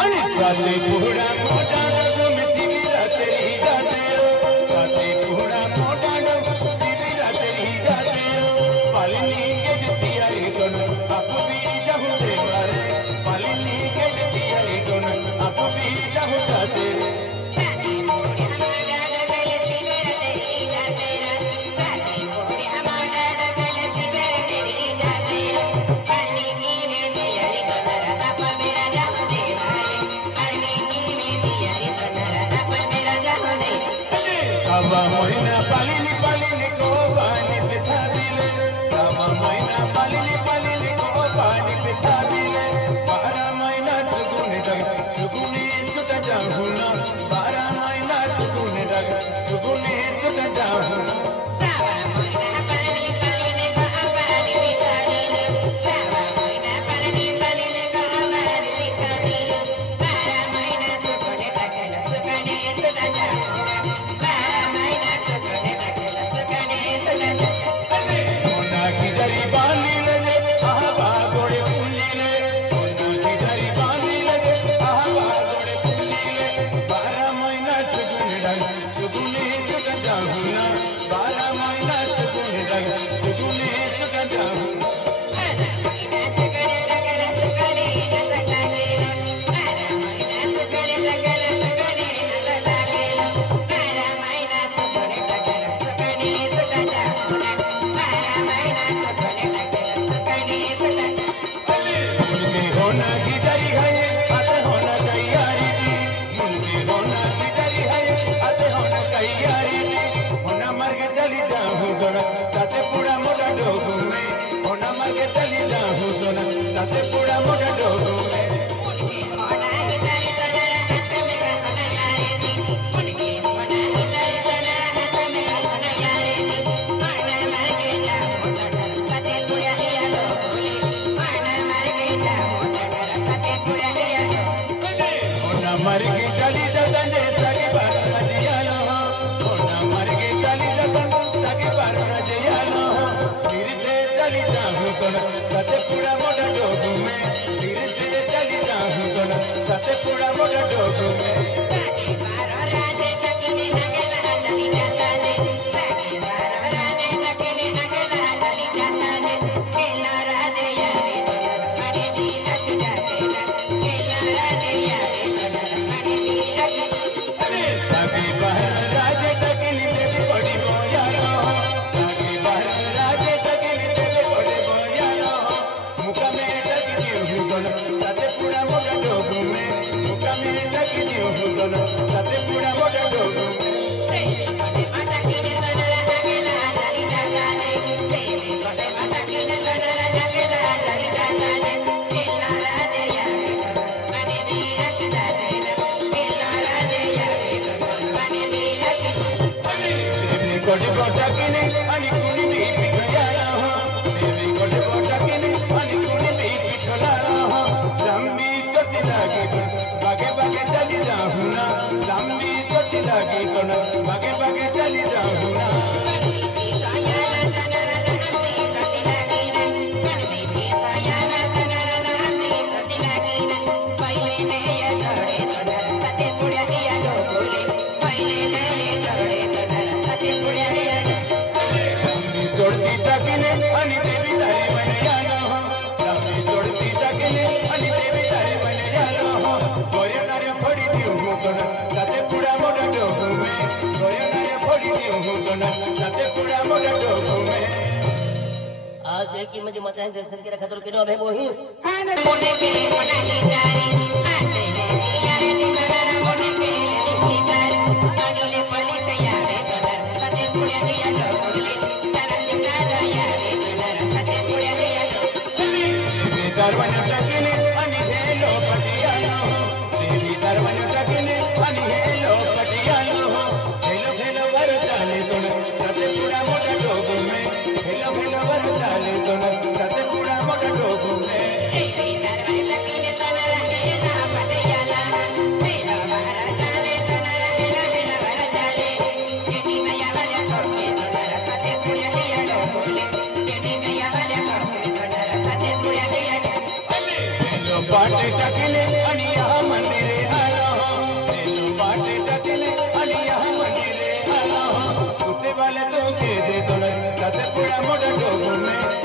आणि स्वाती पुहड़ा मोटा डग में सिविरा तेरी जाते स्वाती पुहड़ा मोटा डग सिविरा तेरी जाते पालिनी के जतियारी दोन आप भी जाहु दे मारे पालिनी के जतियारी दोन आप भी जाहु जाते Sama moina palini palini ko pani pitha dile Sama moina palini palini ko pani pitha dile Bara moina sugune dag sugune chuta jahuna Bara moina sugune dag sugune chuta jahuna Sama moina palini palini ko pani pitha dile Sama moina palini palini ko pani pitha dile Bara moina sugune dag sugune chuta jahuna Ona ki dari bani lage ahaba gode pullile Ona ki dari bani lage ahaba gode pullile Bara moina sugune dag sugune chuta jahuna Bara moina sugune dag sugune chuta jahuna होना की डरी है आते होना तैयारी थी मुझे होना की डरी है आते होना तैयारी थी होना मर के चली जाऊं दोना साथे पूरा मोटा डोगू में होना मर के चली जाऊं दोना साथे पूरा मोटा डोगू में मर के चली जगने सगे बार रजियालो होना मर के चली जगन सगे बार रजियालो फिर से चली जाऊं दोना साथे पूरा मोटा डोगू में फिर से चली जाऊं दोना साथे पूरा मोटा डोगू में Gode bota kine ani kuni bi pithala ho devi gode bota kine ani kuni bi pithala ho lambi choti lagi bage bage chali jahuna lambi choti lagi kona bage bage chali jahuna जोड़ती जागिने अनि देवी तारे बने जानो हो लम्बी जोड़ती जागिने अनि देवी तारे बने जानो हो गोये नारे फोड़ी दियो हो कोना साथे पूरा मोटा डोगू में गोये नारे फोड़ी दियो हो कोना साथे पूरा मोटा डोगू में आज की मुझे मत है दर्शन के खतर के नाम है मोही आने मोने के मना ही जारी आते ले दिया रे निमरा मोने के ले जारी आने ले पली से यारे कलर साथे पूरा दिया डोगले दरवन तकिने अनि हेलो पटियालो देवी दरवन तकिने अनि हेलो पटियालो हेलो हेलो वर चाले दोन साथे पूरा मोटा डोगू में हेलो हेलो वर चाले दोन साथे पूरा मोटा डोगू में देवी दरवन तकिने तनरा हेला पटियाला हेलो वर चाले तनरा हेला हेला वर चाले देवी मैया वाला कोके तनरा साथे पूरा दिया डोगले देवी मैया वाला कोके तनरा साथे पूरा दिया बाटे तकिने अनि यहाँ मंदिर डोब में